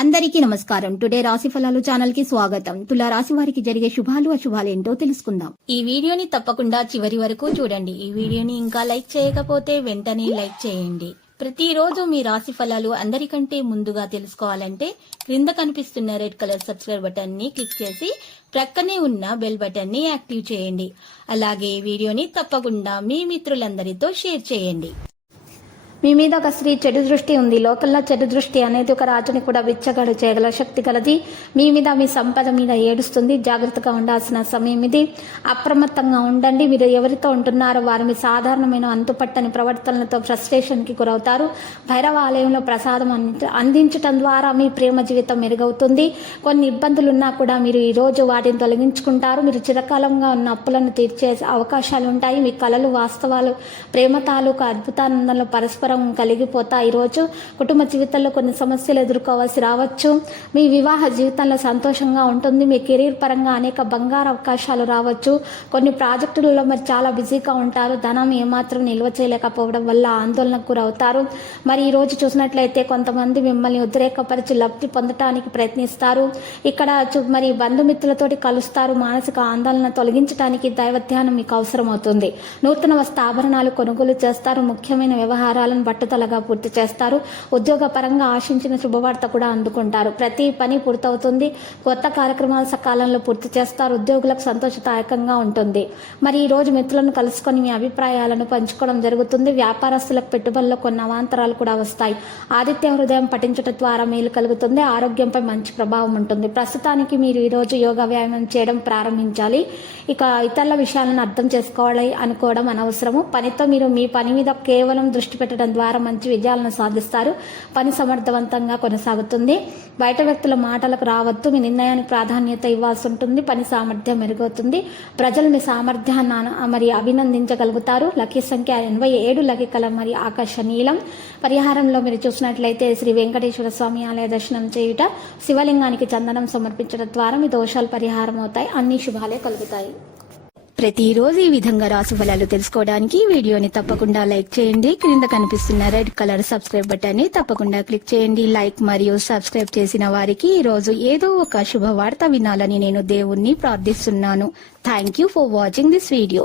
అందరికీ నమస్కారం. టుడే రాశి ఫలాలు ఛానల్ కి స్వాగతం. తులా రాశి వారికి జరిగే శుభాలు అశుభాలు ఏంటో తెలుసుకుందాం. ఈ వీడియోని తప్పకుండా చివరి వరకు చూడండి. ఈ వీడియోని ఇంకా లైక్ చేయకపోతే వెంటనే లైక్ చేయండి. ప్రతిరోజు మీ రాశి ఫలాలు అందరికంటే ముందుగా తెలుసుకోవాలంటే క్రింద కనిపిస్తున్న రెడ్ కలర్ సబ్స్క్రైబ్ బటన్ ని క్లిక్ చేసి ప్రక్కనే ఉన్న బెల్ బటన్ ని యాక్టివ్ చేయండి. అలాగే ఈ వీడియోని తప్పకుండా మీ మిత్రులందరితో షేర్ చేయండి. మీ మీద ఒక స్త్రీ చెడు దృష్టి ఉంది. లోకల్లో చెడు దృష్టి అనేది ఒక రాజుని కూడా బిచ్చగాడు చేయగల శక్తి కలది. మీ మీద మీ సంపద మీద ఏడుస్తుంది. జాగ్రత్తగా ఉండాల్సిన సమయం ఇది. అప్రమత్తంగా ఉండండి. మీరు ఎవరితో ఉంటున్నారో వారు మీ సాధారణమైన అంతుపట్టని ప్రవర్తనలతో ఫ్రస్ట్రేషన్కి గురవుతారు. భైరవ ఆలయంలో ప్రసాదం అందించటం ద్వారా మీ ప్రేమ జీవితం మెరుగవుతుంది. కొన్ని ఇబ్బందులు ఉన్నా కూడా మీరు ఈరోజు వాటిని తొలగించుకుంటారు. మీరు చిరకాలంగా ఉన్న అప్పులను తీర్చే అవకాశాలు ఉంటాయి. మీ కలలు వాస్తవాలు ప్రేమ తాలూకు అద్భుతానందంలో పరస్పరం కలిగిపోతా. ఈరోజు కుటుంబ జీవితంలో కొన్ని సమస్యలు ఎదుర్కోవాల్సి రావచ్చు. మీ వివాహ జీవితంలో సంతోషంగా ఉంటుంది. మీ కెరీర్ పరంగా అనేక బంగారు అవకాశాలు రావచ్చు. కొన్ని ప్రాజెక్టులలో మరి చాలా బిజీగా ఉంటారు. ధనం ఏమాత్రం నిల్వ చేయలేకపోవడం వల్ల ఆందోళనకు గురవుతారు. మరి ఈరోజు చూసినట్లయితే కొంతమంది మిమ్మల్ని ఉద్రేకపరిచి లబ్ధి పొందటానికి ప్రయత్నిస్తారు. ఇక్కడ మరి బంధుమిత్రులతోటి కలుస్తారు. మానసిక ఆందోళన తొలగించడానికి దైవ ధ్యానం మీకు అవసరం అవుతుంది. నూతన వస్త్రాభరణాలు కొనుగోలు చేస్తారు. ముఖ్యమైన వ్యవహారాలను పట్టుదలగా పూర్తి చేస్తారు. ఉద్యోగ పరంగా ఆశించిన శుభవార్త కూడా అందుకుంటారు. ప్రతి పని పూర్తవుతుంది. కొత్త కార్యక్రమాలు సకాలంలో పూర్తి చేస్తారు. ఉద్యోగులకు సంతోషదాయకంగా ఉంటుంది. మరి ఈ రోజు మిత్రులను కలుసుకొని మీ అభిప్రాయాలను పంచుకోవడం జరుగుతుంది. వ్యాపారస్తులకు పెట్టుబడుల్లో కొన్ని అవాంతరాలు కూడా వస్తాయి. ఆదిత్య హృదయం పఠించడం ద్వారా మేలు కలుగుతుంది. ఆరోగ్యంపై మంచి ప్రభావం ఉంటుంది. ప్రస్తుతానికి మీరు ఈరోజు యోగా వ్యాయామం చేయడం ప్రారంభించాలి. ఇక ఇతరుల విషయాలను అర్థం చేసుకోవాలి అనుకోవడం అనవసరము. పనితో మీరు మీ పని మీద కేవలం దృష్టి పెట్టడం ద్వారా మంచి విజయాలను సాధిస్తారు. పని సమర్థవంతంగా కొనసాగుతుంది. బయట వ్యక్తుల మాటలకు రావద్దు. మీ నిర్ణయానికి ప్రాధాన్యత ఇవ్వాల్సి ఉంటుంది. పని సామర్థ్యం మెరుగవుతుంది. ప్రజలు మీ సామర్థ్యాన్ని మరి అభినందించగలుగుతారు. లక్కీ సంఖ్య 87, లక్కీ కలర్ మరి ఆకర్షణీయం. పరిహారంలో మీరు చూసినట్లయితే శ్రీ వెంకటేశ్వర స్వామి ఆలయ దర్శనం చేయుట, శివలింగానికి చందనం సమర్పించడం ద్వారా మీ దోషాలు పరిహారం అవుతాయి. అన్ని శుభాలే కలుగుతాయి. ప్రతిరోజు ఈ విధంగా రాశి ఫలాలు తెలుసుకోవడానికి వీడియోని తప్పకుండా లైక్ చేయండి. క్రింద కనిపిస్తున్న రెడ్ కలర్ సబ్స్క్రైబ్ బటన్ ని తప్పకుండా క్లిక్ చేయండి. లైక్ మరియు సబ్స్క్రైబ్ చేసిన వారికి ఈ రోజు ఏదో ఒక శుభవార్త వినాలని నేను దేవుణ్ణి ప్రార్థిస్తున్నాను. Thank you for watching this video.